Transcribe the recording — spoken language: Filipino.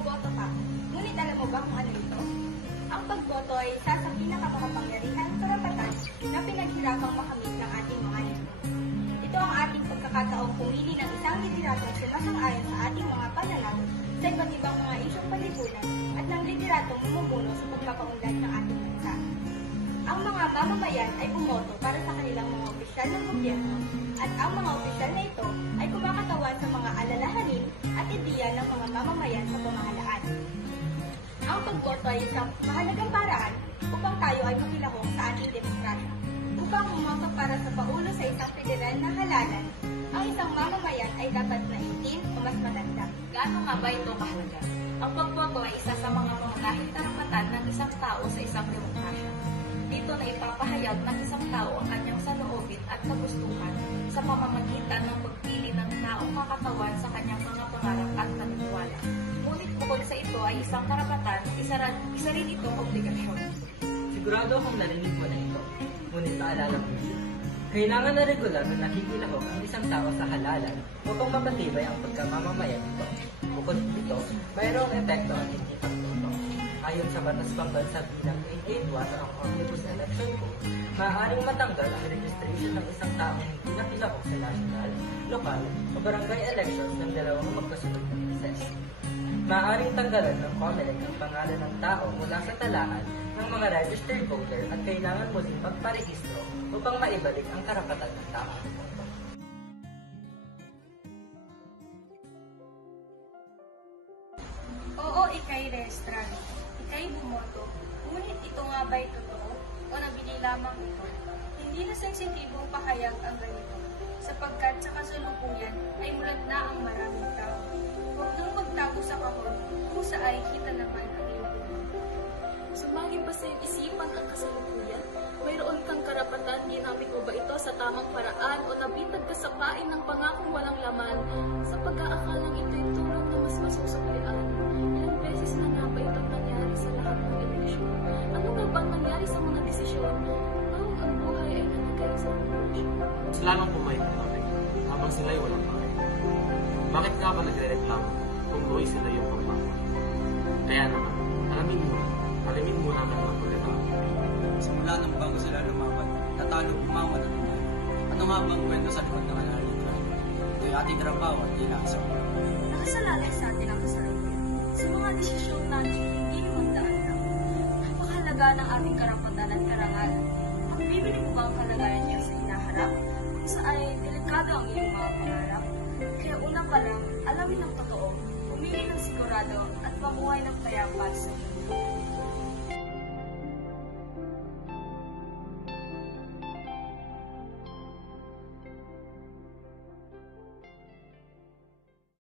bumoboto ka. Ngunit alam mo ba kung ano ito? Ang pagboto ay isa sa pinakamakapangyarihang karapatan na pinaghirapang makamit ng ating mga ninuno. Ito ang ating pagkakataong pumili ng isang lideratong sumasang-ayon sa ating mga pananaw sa iba't ibang mga isyong palipunan at ng lideratong bumubuno sa pagpapaunlad ng ating bansa. Ang mga mamamayan ay bumoto para sa kanilang mga opisyal ng gobyerno at ang mga opisyal na ito ay kumakatawan sa mga alalahanin at ideya ng mga mamamayan sa pamahalaan. Ang pagboto ay isang mahalagang paraan upang tayo ay makilahok sa ating demokrasya. Upang bumoto para sa paulo sa isang federal na halalan, ang isang mamamayan ay dapat na 18 o mas matanda. Gaano nga ba ito kahalaga? Ang pagboto ay isa sa mga pangunahing karapatan ng isang tao sa isang demokrasya. Dito na ipapahayag ng isang tao ang kanyang saloobin at kagustuhan sa pamamagitan ng pagpili ng taong kakatawan sa kanyang mga pangarap at paniniwala. Ngunit bukod sa ito ay isang karapatan, isa rin itong obligasyon. Sigurado akong narinig mo na ito, ngunit naalala mo ito. Kailangan na regular na nakikilahok ang isang tao sa halalan upang mapatibay ang pagkamamamayan nito. Bukod dito, mayroong epekto ang hindi pagtuto. Ayon sa Batas Pambansa bilang 881 ang Omnibus Election Code, maaaring matanggal ang registration ng isang taong hindi nakilahok sa national, lokal o barangay elections ng dalawang magkasunod na beses. Maaaring tanggalan ng COMELEC ang pangalan ng tao mula sa talaan ng mga registered voter at kailangan muling magparehistro upang maibalik ang karapatan ng tao. Oo, ika'y rehistrado. Ika'y bumoto. Ngunit ito nga ba'y totoo? O nabili lamang ito? Hindi na sensitibong pahayag ang ganito, sapagkat sa kasalukuyan ay mulat na ang maraming tao. Huwag nang magtago sa kahon, kung sa ay kita naman ang iyong bumoto. Sumagin ba sa iyong isipan ang kasalukuyan? Mayroon kang karapatan, ginamit mo ba ito sa tamang paraan o nabitag ka sa pain ng pangakong walang laman sa pag-aakalang ito'y tulong na mas masusuklian? Ilang beses na nga ba itong nangyari sa lahat ng eleksyon? Ano nga ba ang nangyari sa mga desisyon? Noong ang buhay ay nalagay sa revolusyon? Sila nang pumayag habang sila'y walang pakay. Bakit nga ba nagre-reklamo kung buhay sila yung pagbago? Kaya naman, alamin mo naman ang pagkatao. Simula nang bago sila lumaban, natalo, umawan at umawan. Ano nga bang kwento sa likod ng alalim na? Ito'y ating trabaho at ilang sa mga. Nakasalalay sa atin ang kasalukuyan. Sa mga desisyon natin, hindi magdaan lang. Napakahalaga ng ating karapatan at karangalan. Magbibili mo ba ang kalagayan niya sa hinaharap? Kung saan ay delikado ang iyong mga pangarap? Kaya una pa lang, alamin ng totoo, pumili ng sigurado at mamuhay ng payapa sa mundo.